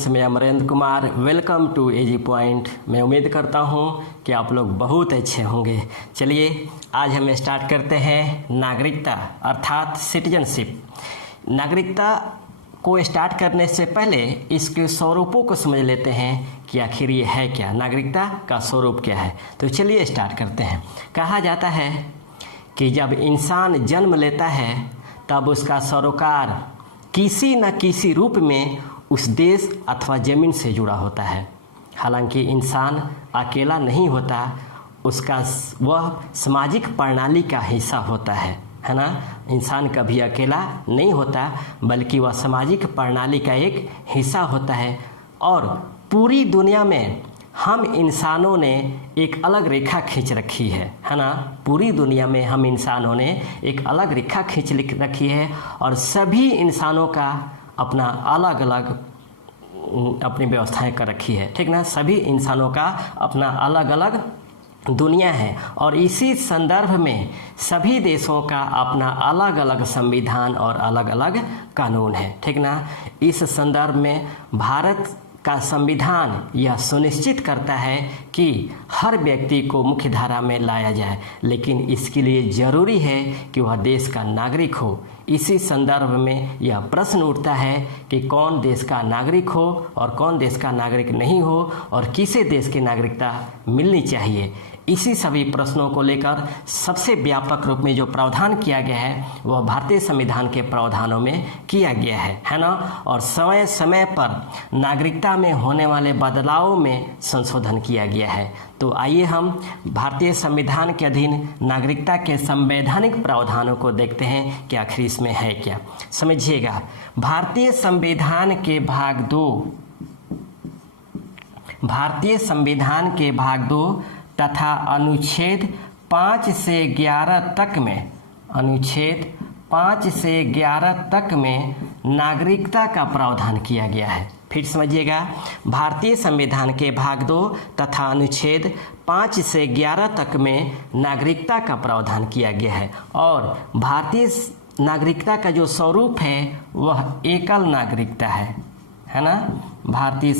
Friends, मैं Amarendra Kumar. Welcome to AG point. मैं उम्मीद करता हूं कि आप लोग बहुत अच्छे होंगे। चलिए आज हम स्टार्ट करते हैं नागरिकता अर्थात सिटीजनशिप। नागरिकता को स्टार्ट करने से पहले इसके स्वरूपों को समझ लेते हैं कि आखिर ये है क्या, नागरिकता का स्वरूप क्या है। तो चलिए स्टार्ट करते हैं। कहा जाता है कि जब इंसान जन्म लेता है तब उसका सरोकार किसी न किसी रूप में उस देश अथवा ज़मीन से जुड़ा होता है। हालांकि इंसान अकेला नहीं होता, उसका वह सामाजिक प्रणाली का हिस्सा होता है ना। इंसान कभी अकेला नहीं होता, बल्कि वह सामाजिक प्रणाली का एक हिस्सा होता है। और पूरी दुनिया में हम इंसानों ने एक अलग रेखा खींच रखी है ना। पूरी दुनिया में हम इंसानों ने एक अलग रेखा खींच रखी है और सभी इंसानों का अपना अलग अलग अपनी व्यवस्थाएं कर रखी है, ठीक ना। सभी इंसानों का अपना अलग अलग दुनिया है और इसी संदर्भ में सभी देशों का अपना अलग अलग संविधान और अलग अलग कानून है, ठीक ना। इस संदर्भ में भारत का संविधान यह सुनिश्चित करता है कि हर व्यक्ति को मुख्यधारा में लाया जाए, लेकिन इसके लिए ज़रूरी है कि वह देश का नागरिक हो। इसी संदर्भ में यह प्रश्न उठता है कि कौन देश का नागरिक हो और कौन देश का नागरिक नहीं हो और किसे देश की नागरिकता मिलनी चाहिए। इसी सभी प्रश्नों को लेकर सबसे व्यापक रूप में जो प्रावधान किया गया है वह भारतीय संविधान के प्रावधानों में किया गया है ना। और समय समय पर नागरिकता में होने वाले बदलावों में संशोधन किया गया है। तो आइए हम भारतीय संविधान के अधीन नागरिकता के संवैधानिक प्रावधानों को देखते हैं कि आखिर इसमें है क्या। समझिएगा, भारतीय संविधान के भाग 2 तथा अनुच्छेद 5 से 11 तक में नागरिकता का प्रावधान किया गया है। फिर समझिएगा, भारतीय संविधान के भाग 2 तथा अनुच्छेद 5 से 11 तक में नागरिकता का प्रावधान किया गया है। और भारतीय नागरिकता का जो स्वरूप है वह एकल नागरिकता है ना। भारतीय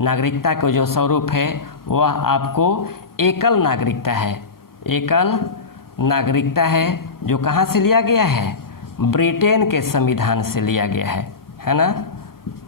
नागरिकता का जो स्वरूप है वह आपको एकल नागरिकता है जो कहाँ से लिया गया है, ब्रिटेन के संविधान से लिया गया है ना।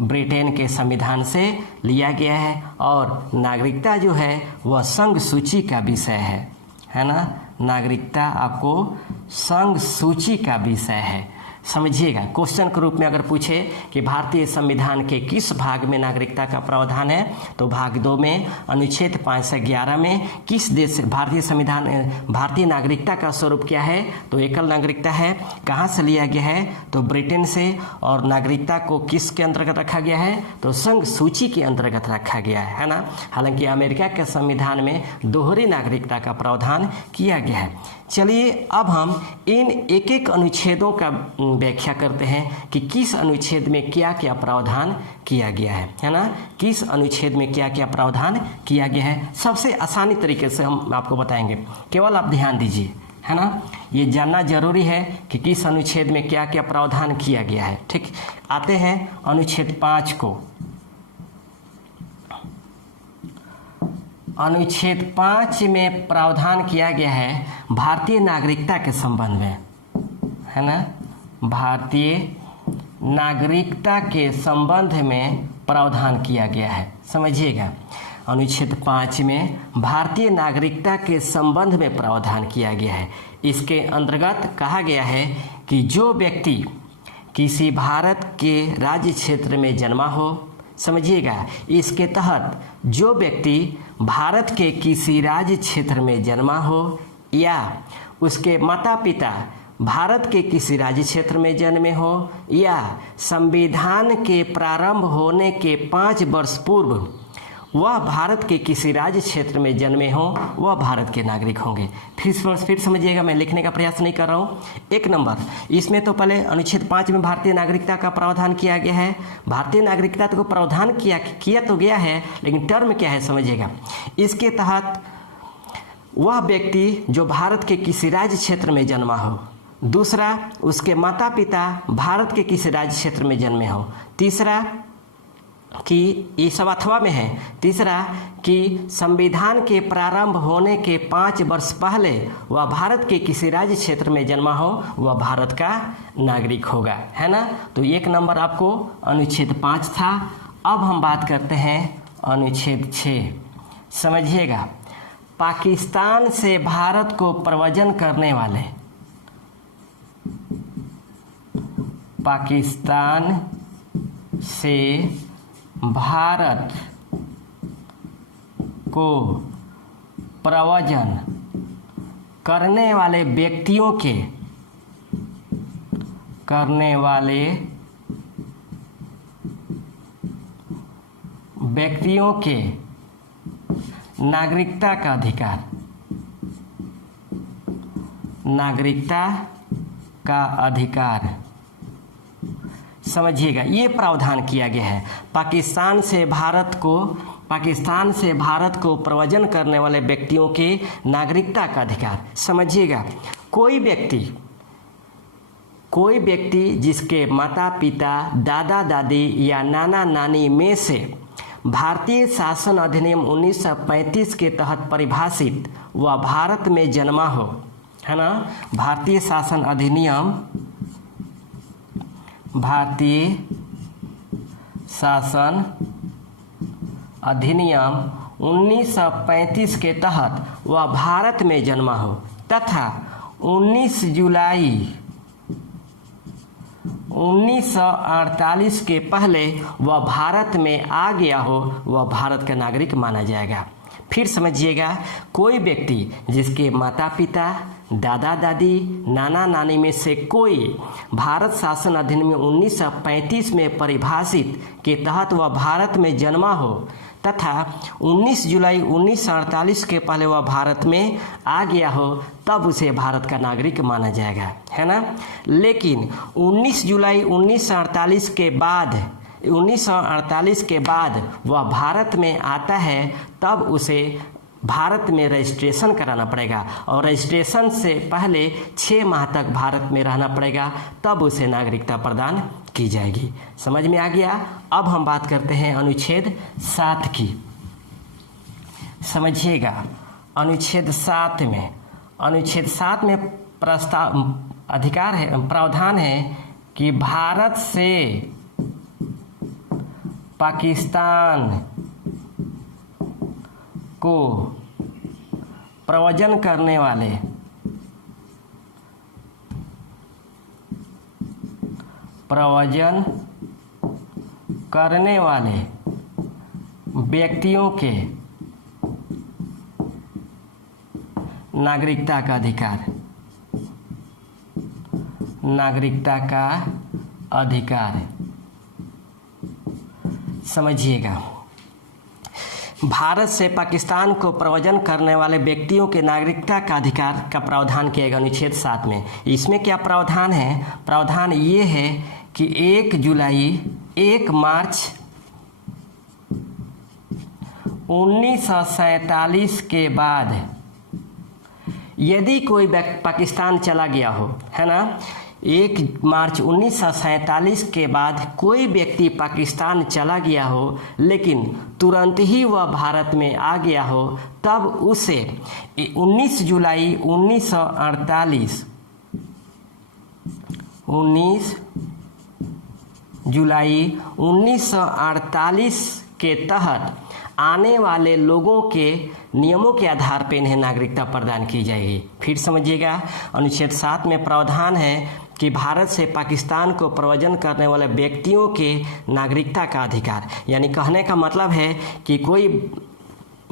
ब्रिटेन के संविधान से लिया गया है और नागरिकता जो है वह संघ सूची का विषय है ना। नागरिकता आपको संघ सूची का विषय है। समझिएगा, क्वेश्चन के रूप में अगर पूछे कि भारतीय संविधान के किस भाग में नागरिकता का प्रावधान है, तो भाग 2 में अनुच्छेद 5 से 11 में किस देश भारतीय नागरिकता का स्वरूप क्या है, तो एकल नागरिकता है। कहाँ से लिया गया है, तो ब्रिटेन से। और नागरिकता को किसके अंतर्गत रखा गया है, तो संघ सूची के अंतर्गत रखा गया है ना। हालांकि अमेरिका के संविधान में दोहरी नागरिकता का प्रावधान किया गया है। चलिए अब हम इन एक एक अनुच्छेदों का व्याख्या करते हैं कि किस अनुच्छेद में क्या क्या प्रावधान किया गया है ना। किस अनुच्छेद में क्या क्या प्रावधान किया गया है, सबसे आसानी तरीके से हम आपको बताएंगे। केवल आप ध्यान दीजिए, है ना। ये जानना जरूरी है कि किस अनुच्छेद में क्या क्या प्रावधान किया गया है, ठीक। आते हैं अनुच्छेद 5 को। अनुच्छेद 5 में प्रावधान किया गया है भारतीय नागरिकता के संबंध में, है ना। भारतीय नागरिकता के संबंध में प्रावधान किया गया है। समझिएगा, अनुच्छेद 5 में भारतीय नागरिकता के संबंध में प्रावधान किया गया है। इसके अंतर्गत कहा गया है कि जो व्यक्ति किसी भारत के राज्य क्षेत्र में जन्मा हो, समझिएगा, इसके तहत जो व्यक्ति भारत के किसी राज्य क्षेत्र में जन्मा हो या उसके माता पिता भारत के किसी राज्य क्षेत्र में जन्मे हो या संविधान के प्रारंभ होने के 5 वर्ष पूर्व वह भारत के किसी राज्य क्षेत्र में जन्मे हों, वह भारत के नागरिक होंगे। फिर समझिएगा, मैं लिखने का प्रयास नहीं कर रहा हूँ। 1 नंबर, इसमें तो पहले अनुच्छेद 5 में भारतीय नागरिकता का प्रावधान किया गया है। भारतीय नागरिकता को प्रावधान किया तो गया है, लेकिन टर्म क्या है समझिएगा। इसके तहत वह व्यक्ति जो भारत के किसी राज्य क्षेत्र में जन्मा हो, दूसरा उसके माता पिता भारत के किसी राज्य क्षेत्र में जन्मे हो, तीसरा कि ये सब अथवा में है। तीसरा कि संविधान के प्रारंभ होने के 5 वर्ष पहले वह भारत के किसी राज्य क्षेत्र में जन्मा हो वह भारत का नागरिक होगा, है ना। तो 1 नंबर आपको अनुच्छेद 5 था। अब हम बात करते हैं अनुच्छेद 6। समझिएगा, पाकिस्तान से भारत को प्रव्रजन करने वाले, पाकिस्तान से भारत को प्रव्रजन करने वाले व्यक्तियों के नागरिकता का अधिकार, समझिएगा, ये प्रावधान किया गया है। पाकिस्तान से भारत को प्रव्रजन करने वाले व्यक्तियों के नागरिकता का अधिकार। समझिएगा, कोई व्यक्ति जिसके माता पिता, दादा दादी या नाना नानी में से भारतीय शासन अधिनियम 1935 के तहत परिभाषित वह भारत में जन्मा हो, है ना। भारतीय शासन अधिनियम 1935 के तहत वह भारत में जन्मा हो तथा 19 जुलाई 1948 के पहले वह भारत में आ गया हो, वह भारत का नागरिक माना जाएगा। फिर समझिएगा, कोई व्यक्ति जिसके माता पिता, दादा दादी, नाना नानी में से कोई भारत शासन अधिनियम 1935 में परिभाषित के तहत वह भारत में जन्मा हो तथा 19 जुलाई 1948 के पहले वह भारत में आ गया हो, तब उसे भारत का नागरिक माना जाएगा, है ना। लेकिन 19 जुलाई 1948 के बाद वह भारत में आता है, तब उसे भारत में रजिस्ट्रेशन कराना पड़ेगा और रजिस्ट्रेशन से पहले 6 माह तक भारत में रहना पड़ेगा, तब उसे नागरिकता प्रदान की जाएगी। समझ में आ गया। अब हम बात करते हैं अनुच्छेद 7 की। समझिएगा, अनुच्छेद 7 में प्रावधान है कि भारत से पाकिस्तान को प्रव्रजन करने वाले व्यक्तियों के नागरिकता का अधिकार। समझिएगा, भारत से पाकिस्तान को प्रव्रजन करने वाले व्यक्तियों के नागरिकता का अधिकार का प्रावधान किया गया अनुच्छेद 7 में। इसमें क्या प्रावधान है? प्रावधान ये है कि 1 मार्च 1947 के बाद यदि कोई पाकिस्तान चला गया हो, है ना, 1 मार्च 1947 के बाद कोई व्यक्ति पाकिस्तान चला गया हो लेकिन तुरंत ही वह भारत में आ गया हो, तब उसे 19 जुलाई 1948 के तहत आने वाले लोगों के नियमों के आधार पर इन्हें नागरिकता प्रदान की जाएगी। फिर समझिएगा, अनुच्छेद 7 में प्रावधान है कि भारत से पाकिस्तान को प्रव्रजन करने वाले व्यक्तियों के नागरिकता का अधिकार, यानी कहने का मतलब है कि कोई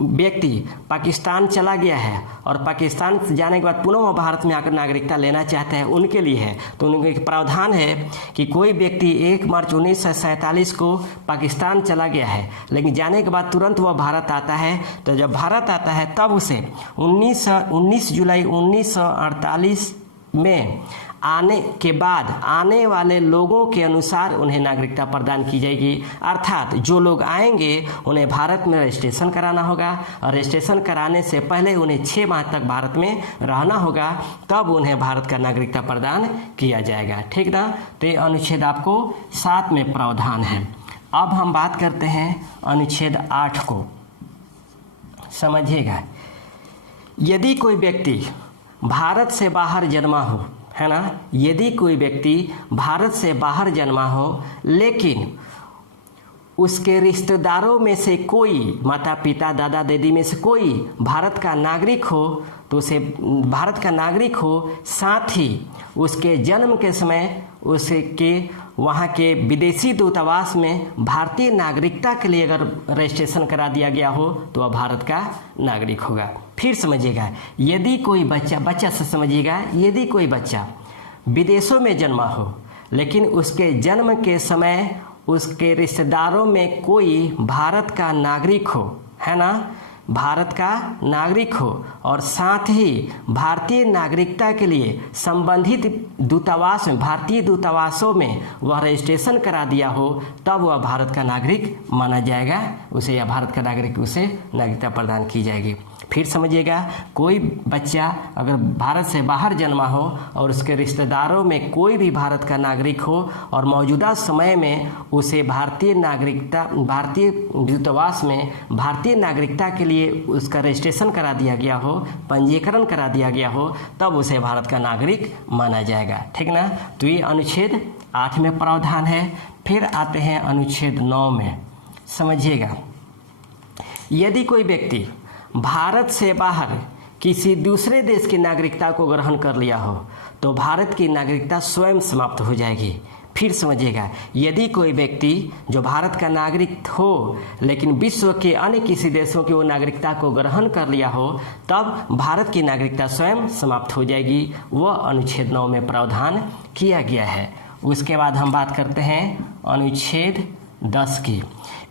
व्यक्ति पाकिस्तान चला गया है और पाकिस्तान जाने के बाद पुनः वह भारत में आकर नागरिकता लेना चाहते हैं, उनके लिए है। तो उनके प्रावधान है कि कोई व्यक्ति 1 मार्च 1947 को पाकिस्तान चला गया है लेकिन जाने के बाद तुरंत वह भारत आता है, तो जब भारत आता है तब उसे 19 जुलाई 1948 में आने के बाद आने वाले लोगों के अनुसार उन्हें नागरिकता प्रदान की जाएगी। अर्थात जो लोग आएंगे उन्हें भारत में रजिस्ट्रेशन कराना होगा और रजिस्ट्रेशन कराने से पहले उन्हें 6 माह तक भारत में रहना होगा, तब उन्हें भारत का नागरिकता प्रदान किया जाएगा। ठीक ना। तो ये अनुच्छेद आपको 7 में प्रावधान है। अब हम बात करते हैं अनुच्छेद 8 को। समझिएगा, यदि कोई व्यक्ति भारत से बाहर जन्मा हो, है ना, यदि कोई व्यक्ति भारत से बाहर जन्मा हो लेकिन उसके रिश्तेदारों में से कोई, माता पिता दादा दादी में से कोई भारत का नागरिक हो, तो उसे भारत का नागरिक हो, साथ ही उसके जन्म के समय उसके वहाँ के विदेशी दूतावास में भारतीय नागरिकता के लिए अगर रजिस्ट्रेशन करा दिया गया हो तो वह भारत का नागरिक होगा। फिर समझिएगा, यदि कोई बच्चा से समझिएगा, यदि कोई बच्चा विदेशों में जन्मा हो लेकिन उसके जन्म के समय उसके रिश्तेदारों में कोई भारत का नागरिक हो, है ना, भारत का नागरिक हो, और साथ ही भारतीय नागरिकता के लिए संबंधित दूतावास में, भारतीय दूतावासों में वह रजिस्ट्रेशन करा दिया हो, तब वह भारत का नागरिक माना जाएगा, उसे या भारत का नागरिक उसे नागरिकता प्रदान की जाएगी। फिर समझिएगा, कोई बच्चा अगर भारत से बाहर जन्मा हो और उसके रिश्तेदारों में कोई भी भारत का नागरिक हो और मौजूदा समय में उसे भारतीय दूतावास में भारतीय नागरिकता के लिए उसका रजिस्ट्रेशन करा दिया गया हो, पंजीकरण करा दिया गया हो, तब उसे भारत का नागरिक माना जाएगा। ठीक ना। तो ये अनुच्छेद 8 में प्रावधान है। फिर आते हैं अनुच्छेद 9 में। समझिएगा, यदि कोई व्यक्ति भारत से बाहर किसी दूसरे देश की नागरिकता को ग्रहण कर लिया हो तो भारत की नागरिकता स्वयं समाप्त हो जाएगी। फिर समझिएगा, यदि कोई व्यक्ति जो भारत का नागरिक हो लेकिन विश्व के अन्य किसी देशों की वो नागरिकता को ग्रहण कर लिया हो, तब भारत की नागरिकता स्वयं समाप्त हो जाएगी। वह अनुच्छेद 9 में प्रावधान किया गया है। उसके बाद हम बात करते हैं अनुच्छेद 10 की।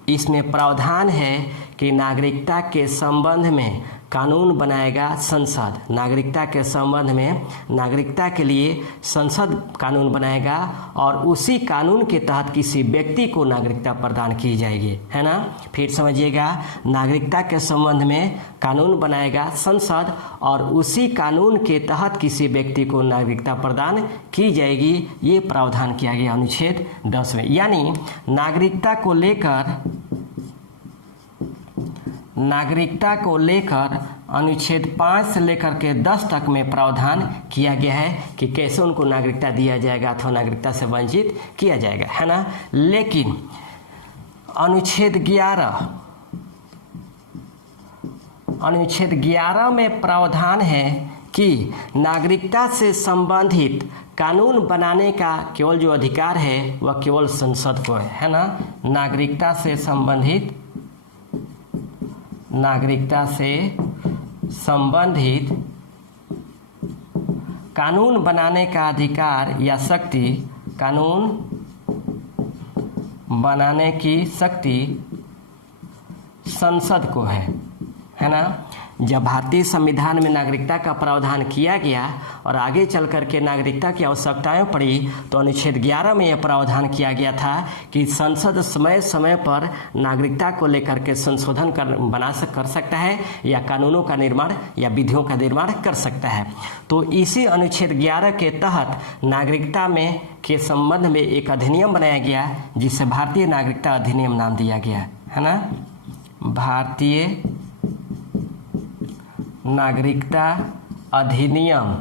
इसमें प्रावधान है कि नागरिकता के संबंध में कानून बनाएगा संसद। नागरिकता के संबंध में, नागरिकता के लिए संसद कानून बनाएगा और उसी कानून के तहत किसी व्यक्ति को नागरिकता प्रदान की जाएगी, है ना। फिर समझिएगा, नागरिकता के संबंध में कानून बनाएगा संसद और उसी कानून के तहत किसी व्यक्ति को नागरिकता प्रदान की जाएगी। ये प्रावधान किया गया अनुच्छेद 10 में। यानी नागरिकता को लेकर अनुच्छेद 5 से लेकर के 10 तक में प्रावधान किया गया है कि कैसे उनको नागरिकता दिया जाएगा अथवा नागरिकता से वंचित किया जाएगा, है ना। लेकिन अनुच्छेद 11 में प्रावधान है कि नागरिकता से संबंधित कानून बनाने का केवल जो अधिकार है वह केवल संसद को है ना। नागरिकता से संबंधित कानून बनाने का अधिकार या शक्ति, कानून बनाने की शक्ति संसद को है ना। जब भारतीय संविधान में नागरिकता का प्रावधान किया गया और आगे चल करके नागरिकता की आवश्यकताएं पड़ी, तो अनुच्छेद 11 में यह प्रावधान किया गया था कि संसद समय समय पर नागरिकता को लेकर के संशोधन कर सकता है या कानूनों का निर्माण या विधियों का निर्माण कर सकता है। तो इसी अनुच्छेद 11 के तहत नागरिकता में के संबंध में एक अधिनियम बनाया गया जिसे भारतीय नागरिकता अधिनियम नाम दिया गया, है ना। भारतीय नागरिकता अधिनियम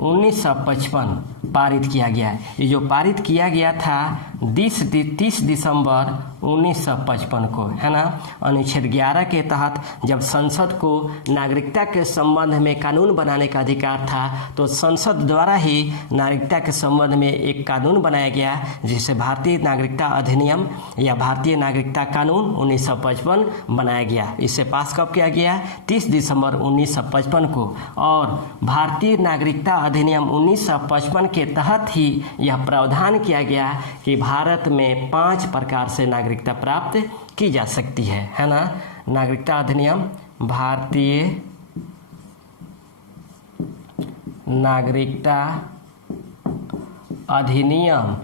1955 पारित किया गया। ये जो पारित किया गया था 30 दिसंबर 1955 को, है ना। अनुच्छेद 11 के तहत जब संसद को नागरिकता के संबंध में कानून बनाने का अधिकार था, तो संसद द्वारा ही नागरिकता के संबंध में एक कानून बनाया गया जिसे भारतीय नागरिकता अधिनियम या भारतीय नागरिकता कानून 1955 बनाया गया। इसे पास कब किया गया? 30 दिसंबर 1955 को। और भारतीय नागरिकता अधिनियम 1955 के तहत ही यह प्रावधान किया गया कि भारत में 5 प्रकार से नागरिकता प्राप्त की जा सकती है ना। नागरिकता अधिनियम, भारतीय नागरिकता अधिनियम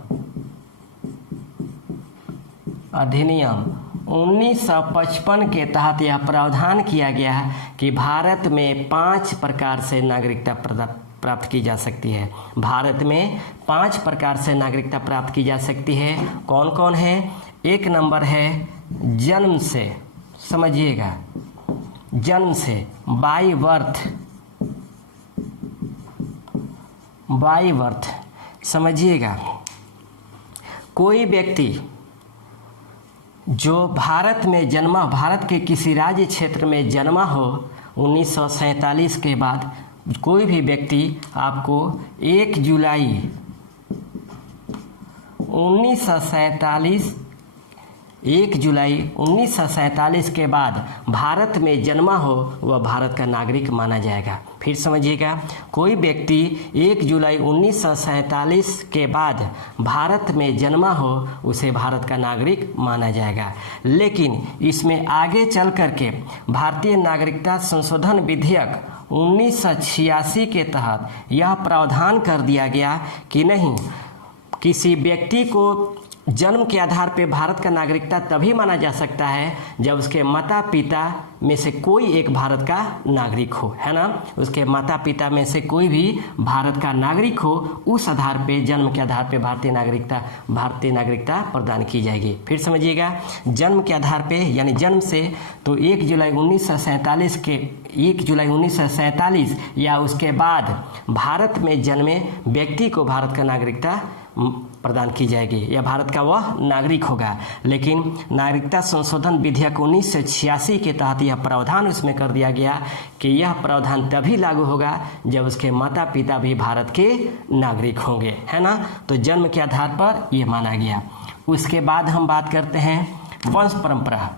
1955 के तहत यह प्रावधान किया गया कि भारत में 5 प्रकार से नागरिकता प्राप्त की जा सकती है। भारत में 5 प्रकार से नागरिकता प्राप्त की जा सकती है। कौन कौन है? एक नंबर है जन्म से, समझिएगा, जन्म से, बाय बर्थ, बाय बर्थ, समझिएगा। कोई व्यक्ति जो भारत में जन्मा, भारत के किसी राज्य क्षेत्र में जन्मा हो 1947 के बाद, कोई भी व्यक्ति आपको 1 जुलाई 1947 1 जुलाई 1947 के बाद भारत में जन्मा हो वह भारत का नागरिक माना जाएगा। फिर समझिएगा, कोई व्यक्ति 1 जुलाई 1947 के बाद भारत में जन्मा हो उसे भारत का नागरिक माना जाएगा। लेकिन इसमें आगे चल करके भारतीय नागरिकता संशोधन विधेयक 1986 के तहत यह प्रावधान कर दिया गया कि नहीं, किसी व्यक्ति को जन्म के आधार पर भारत का नागरिकता तभी माना जा सकता है जब उसके माता पिता में से कोई एक भारत का नागरिक हो, है ना। उसके माता पिता में से कोई भी भारत का नागरिक हो, उस आधार पे, जन्म के आधार पे भारतीय नागरिकता प्रदान की जाएगी। फिर समझिएगा, जन्म के आधार पे यानी जन्म से तो 1 जुलाई 1947 या उसके बाद भारत में जन्मे व्यक्ति को भारत का नागरिकता प्रदान की जाएगी या भारत का वह नागरिक होगा। लेकिन नागरिकता संशोधन विधेयक 1986 के तहत यह प्रावधान उसमें कर दिया गया कि यह प्रावधान तभी लागू होगा जब उसके माता पिता भी भारत के नागरिक होंगे, है ना। तो जन्म के आधार पर यह माना गया। उसके बाद हम बात करते हैं वंश परंपरा।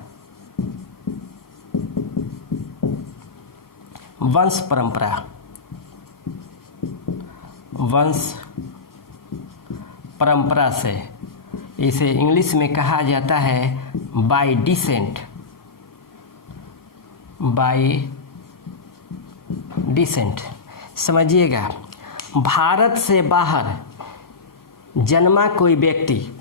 वंश परंपरा, वंश परंपरा से, इसे इंग्लिश में कहा जाता है बाय डिसेंट, बाय डिसेंट। समझिएगा, भारत से बाहर जन्मा कोई व्यक्ति,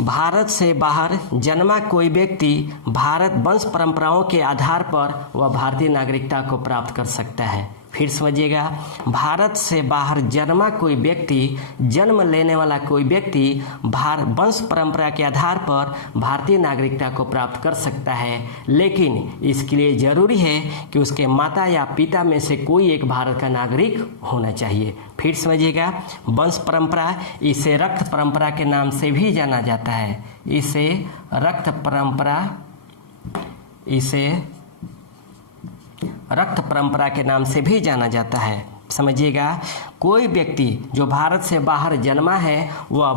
भारत से बाहर जन्मा कोई व्यक्ति भारत वंश परंपराओं के आधार पर वह भारतीय नागरिकता को प्राप्त कर सकता है। फिर समझिएगा, भारत से बाहर जन्मा कोई व्यक्ति, जन्म लेने वाला कोई व्यक्ति वंश परंपरा के आधार पर भारतीय नागरिकता को प्राप्त कर सकता है, लेकिन इसके लिए जरूरी है कि उसके माता या पिता में से कोई एक भारत का नागरिक होना चाहिए। फिर समझिएगा, वंश परंपरा, इसे रक्त परंपरा के नाम से भी जाना जाता है। इसे रक्त परंपरा के नाम से भी जाना जाता है। समझिएगा, कोई व्यक्ति जो भारत से बाहर जन्मा है वह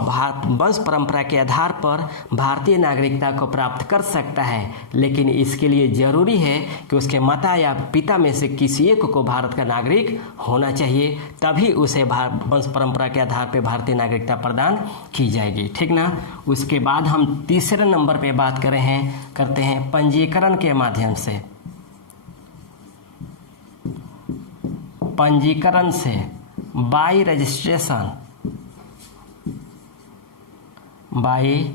वंश परंपरा के आधार पर भारतीय नागरिकता को प्राप्त कर सकता है, लेकिन इसके लिए जरूरी है कि उसके माता या पिता में से किसी एक को भारत का नागरिक होना चाहिए, तभी उसे वंश परंपरा के आधार पर भारतीय नागरिकता प्रदान की जाएगी, ठीक ना। उसके बाद हम तीसरे नंबर पर बात करते हैं पंजीकरण के माध्यम से। पंजीकरण से, बाय रजिस्ट्रेशन, बाय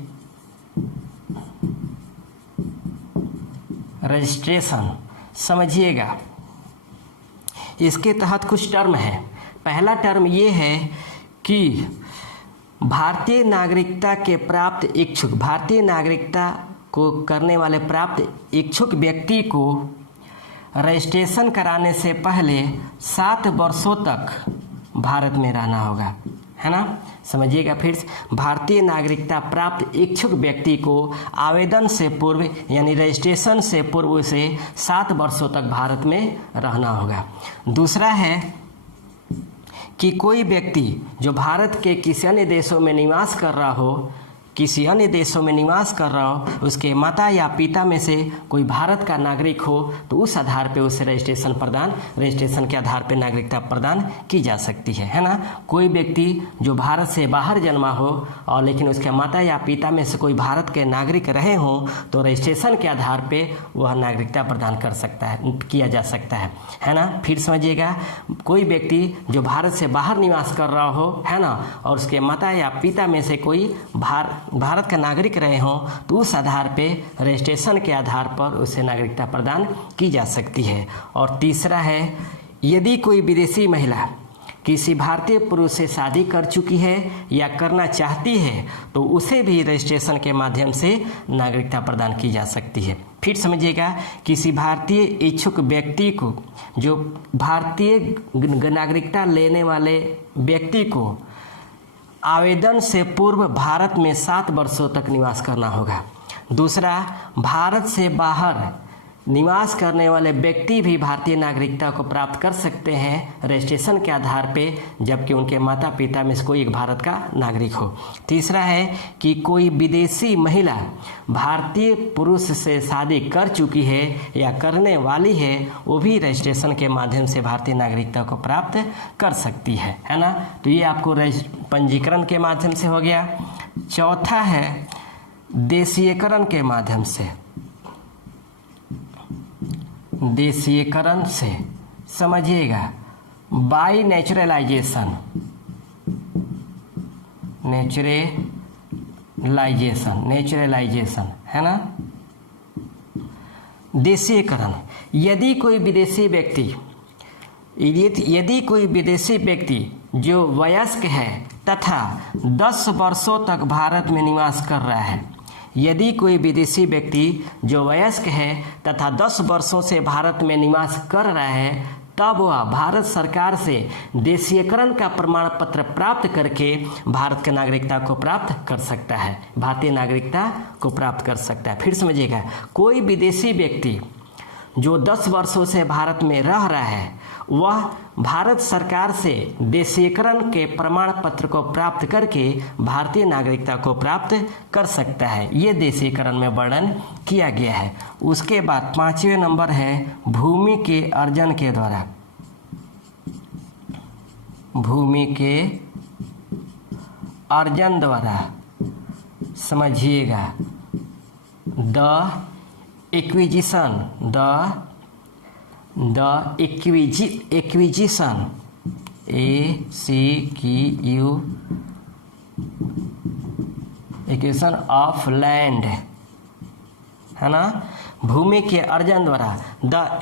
रजिस्ट्रेशन। समझिएगा, इसके तहत कुछ टर्म है। पहला टर्म ये है कि भारतीय नागरिकता के प्राप्त इच्छुक, भारतीय नागरिकता को करने वाले प्राप्त इच्छुक व्यक्ति को रजिस्ट्रेशन कराने से पहले 7 वर्षों तक भारत में रहना होगा, है ना। समझिएगा, फिर भारतीय नागरिकता प्राप्त इच्छुक व्यक्ति को आवेदन से पूर्व यानी रजिस्ट्रेशन से पूर्व से 7 वर्षों तक भारत में रहना होगा। दूसरा है कि कोई व्यक्ति जो भारत के किसी अन्य देशों में निवास कर रहा हो, उसके माता या पिता में से कोई भारत का नागरिक हो, तो उस आधार पे उसे रजिस्ट्रेशन के आधार पे नागरिकता प्रदान की जा सकती है ना। कोई व्यक्ति जो भारत से बाहर जन्मा हो और लेकिन उसके माता या पिता में से कोई भारत के नागरिक रहे हों, तो रजिस्ट्रेशन के आधार पे वह नागरिकता प्रदान किया जा सकता है ना। फिर समझिएगा, कोई व्यक्ति जो भारत से बाहर निवास कर रहा हो, है ना, और उसके माता या पिता में से कोई भारत का नागरिक रहे हों, तो उस आधार पे रजिस्ट्रेशन के आधार पर उसे नागरिकता प्रदान की जा सकती है। और तीसरा है, यदि कोई विदेशी महिला किसी भारतीय पुरुष से शादी कर चुकी है या करना चाहती है तो उसे भी रजिस्ट्रेशन के माध्यम से नागरिकता प्रदान की जा सकती है। फिर समझिएगा, किसी भारतीय इच्छुक व्यक्ति को, जो भारतीय नागरिकता लेने वाले व्यक्ति को आवेदन से पूर्व भारत में 7 वर्षों तक निवास करना होगा। दूसरा, भारत से बाहर निवास करने वाले व्यक्ति भी भारतीय नागरिकता को प्राप्त कर सकते हैं रजिस्ट्रेशन के आधार पे, जबकि उनके माता पिता में से कोई एक भारत का नागरिक हो। तीसरा है कि कोई विदेशी महिला भारतीय पुरुष से शादी कर चुकी है या करने वाली है, वो भी रजिस्ट्रेशन के माध्यम से भारतीय नागरिकता को प्राप्त कर सकती है ना। तो ये आपको पंजीकरण के माध्यम से हो गया। चौथा है देशीयकरण के माध्यम से। देशीयकरण से समझिएगा, बाय नेचुरलाइजेशन, नेचुरलाइजेशन है ना। देशीयकरण, यदि कोई विदेशी व्यक्ति जो वयस्क है तथा 10 वर्षों तक भारत में निवास कर रहा है, यदि कोई विदेशी व्यक्ति जो वयस्क है तथा 10 वर्षों से भारत में निवास कर रहा है, तब वह भारत सरकार से देशीयकरण का प्रमाण पत्र प्राप्त करके भारत की नागरिकता को प्राप्त कर सकता है, भारतीय नागरिकता को प्राप्त कर सकता है। फिर समझिएगा, कोई विदेशी व्यक्ति जो 10 वर्षों से भारत में रह रहा है, वह भारत सरकार से देशीयकरण के प्रमाण पत्र को प्राप्त करके भारतीय नागरिकता को प्राप्त कर सकता है। ये देशीयकरण में वर्णन किया गया है। उसके बाद 5वें नंबर है भूमि के अर्जन के द्वारा। भूमि के अर्जन द्वारा समझिएगा, एक्विजिशन एक्विजिशन ऑफ लैंड है ना। भूमि के अर्जन द्वारा द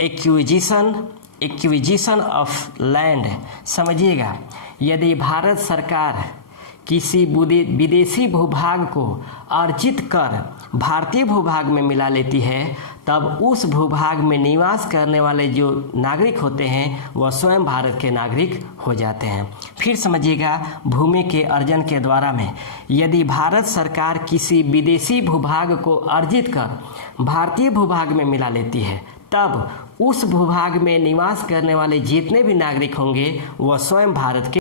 एक्विजिशन ऑफ लैंड। समझिएगा, यदि भारत सरकार किसी विदेशी भूभाग को अर्जित कर भारतीय भूभाग में मिला लेती है, तब उस भूभाग में निवास करने वाले जो नागरिक होते हैं वह स्वयं भारत के नागरिक हो जाते हैं। फिर समझिएगा, भूमि के अर्जन के द्वारा में यदि भारत सरकार किसी विदेशी भूभाग को अर्जित कर भारतीय भूभाग में मिला लेती है, तब उस भूभाग में निवास करने वाले जितने भी नागरिक होंगे वह स्वयं भारत के